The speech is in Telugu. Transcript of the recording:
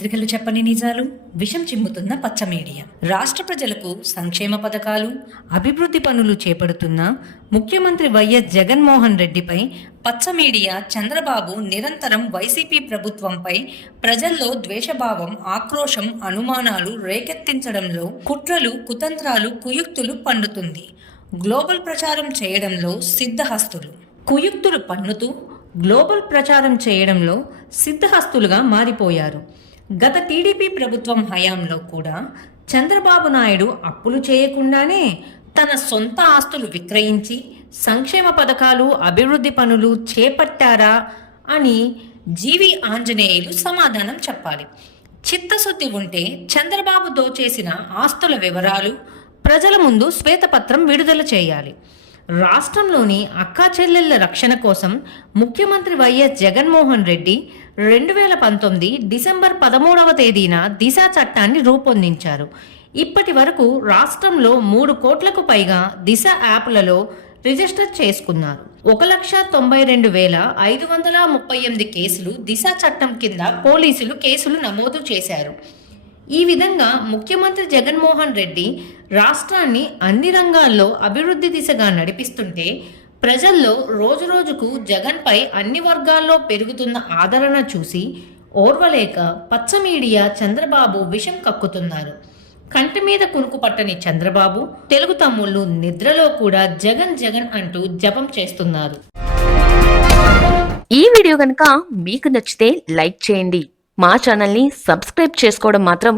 పత్రికలు చెప్పని నిజాలు విషం చిమ్ముతున్న పచ్చ మీడియా. రాష్ట్ర ప్రజలకు సంక్షేమ పథకాలు అభివృద్ధి పనులు చేపడుతున్న ముఖ్యమంత్రి వైఎస్ జగన్మోహన్ రెడ్డిపై పచ్చ మీడియా చంద్రబాబు నిరంతరం వైసీపీ ప్రభుత్వంపై ప్రజల్లో ద్వేషభావం ఆక్రోశం అనుమానాలు రేకెత్తించడంలో కుట్రలు కుతంత్రాలు కుయుక్తులు పండుతుంది. గ్లోబల్ ప్రచారం చేయడంలో సిద్ధహస్తులు. కుయుక్తులు పన్నుతూ గ్లోబల్ ప్రచారం చేయడంలో సిద్ధహస్తులుగా మారిపోయారు. గత టీడీపీ ప్రభుత్వం హయాంలో కూడా చంద్రబాబు నాయుడు అప్పులు చేయకుండానే తన సొంత ఆస్తులు విక్రయించి సంక్షేమ పథకాలు అభివృద్ధి పనులు చేపట్టారా అని జీవి ఆంజనేయులు సమాధానం చెప్పాలి. చిత్తశుద్ధి ఉంటే చంద్రబాబు దోచేసిన ఆస్తుల వివరాలు ప్రజల ముందు శ్వేతపత్రం విడుదల చేయాలి. రాష్ట్రంలోని అక్కా చెల్లెళ్ళ రక్షణ కోసం ముఖ్యమంత్రి వైఎస్ జగన్మోహన్ రెడ్డి రెండు వేల పంతొమ్మిది డిసెంబర్ పదమూడవ తేదీన దిశ చట్టాన్ని రూపొందించారు. ఇప్పటి వరకు రాష్ట్రంలో మూడు కోట్లకు పైగా దిశ యాప్లలో రిజిస్టర్ చేసుకున్నారు. ఒక లక్ష తొంభై రెండు వేల ఐదు వందల ముప్పై ఎనిమిది కేసులు దిశ చట్టం కింద పోలీసులు కేసులు నమోదు చేశారు. ఈ విధంగా ముఖ్యమంత్రి జగన్మోహన్ రెడ్డి రాష్ట్రాన్ని అన్ని రంగాల్లో అభివృద్ధి దిశగా నడిపిస్తుంటే ప్రజల్లో రోజురోజుకు జగన్పై అన్ని వర్గాల్లో పెరుగుతున్న ఆదరణ చూసి ఓర్వలేక పచ్చ మీడియా చంద్రబాబు విషం కక్కుతున్నారు. కంటి మీద కునుకు పట్టని చంద్రబాబు తెలుగు తమ్ముళ్ళు నిద్రలో కూడా జగన్ జగన్ అంటూ జపం చేస్తున్నారు. ఈ వీడియో కనుక మీకు నచ్చితే లైక్ చేయండి. మా ఛానల్ని సబ్స్క్రైబ్ చేసుకోవడం మాత్రం